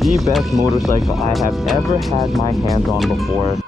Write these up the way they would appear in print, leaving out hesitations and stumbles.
the best motorcycle I have ever had my hands on before.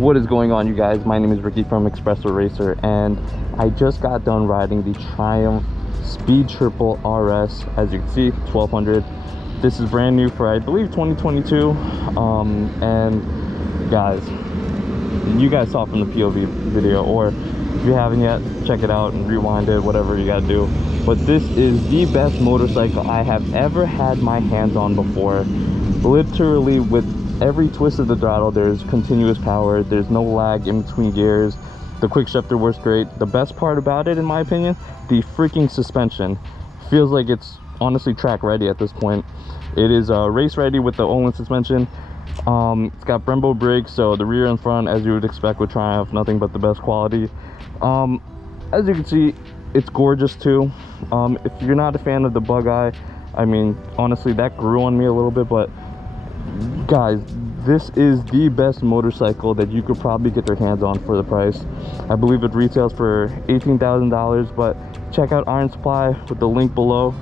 What is going on, you guys? My name is Ricky from Espresso Racer, and I just got done riding the Triumph Speed Triple RS. As you can see, 1200. This is brand new for, I believe, 2022. And guys, you guys saw from the POV video, or if you haven't yet, check it out and rewind it, whatever you gotta do. But this is the best motorcycle I have ever had my hands on before. Literally, with every twist of the throttle, there's continuous power. There's no lag in between gears. The quick shifter works great. The best part about it, in my opinion, the freaking suspension. Feels like it's honestly track ready at this point. It is race ready with the Olin suspension. It's got Brembo brakes, so the rear and front, as you would expect with Triumph, nothing but the best quality. As you can see, it's gorgeous too. If you're not a fan of the bug eye, I mean, honestly, that grew on me a little bit, but guys, this is the best motorcycle that you could probably get your hands on for the price. I believe it retails for $18,000, but check out Iron Supply with the link below.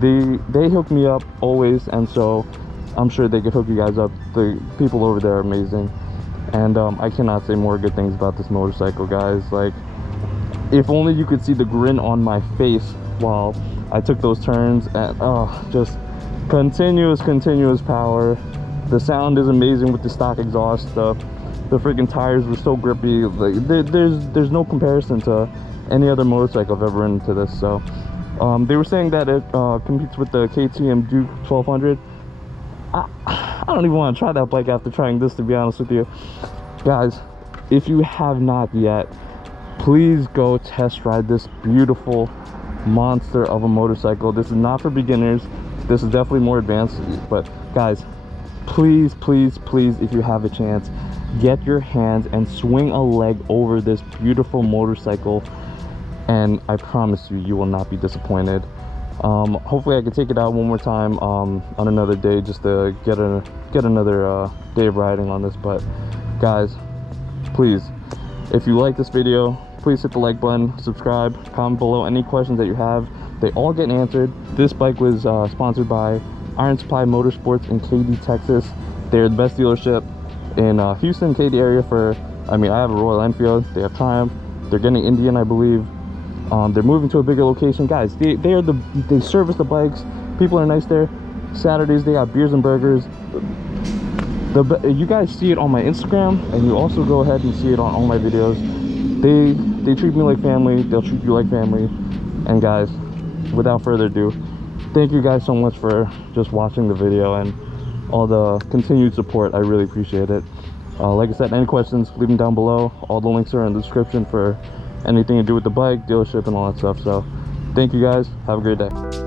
They hook me up always, and so I'm sure they could hook you guys up. The people over there are amazing, and I cannot say more good things about this motorcycle, guys. Like, if only you could see the grin on my face while I took those turns, and just continuous power. The sound is amazing with the stock exhaust. The freaking tires were so grippy. Like, there's no comparison to any other motorcycle I've ever ridden to this. So they were saying that it competes with the Katy and Duke 1200. I don't even want to try that bike after trying this, to be honest with you. Guys, if you have not yet, please go test ride this beautiful monster of a motorcycle. This is not for beginners. This is definitely more advanced, but guys, please, if you have a chance, get your hands and swing a leg over this beautiful motorcycle, and I promise you, you will not be disappointed. Hopefully I can take it out one more time on another day, just to get another day of riding on this. But guys, please, if you like this video, please hit the like button, subscribe, comment below any questions that you have. They all get answered. This bike was sponsored by Iron Supply Motorsports in Katy, Texas. They're the best dealership in Houston, Katy area for, I mean, I have a Royal Enfield, they have Triumph, they're getting Indian, I believe. They're moving to a bigger location. Guys, they service the bikes. People are nice there. Saturdays they got beers and burgers. You guys see it on my Instagram, and you also go ahead and see it on all my videos. They treat me like family. They'll treat you like family. And guys, without further ado, thank you guys so much for just watching the video and all the continued support. I really appreciate it. Like I said, any questions, leave them down below. All the links are in the description for anything to do with the bike, dealership, and all that stuff. So thank you guys. Have a great day.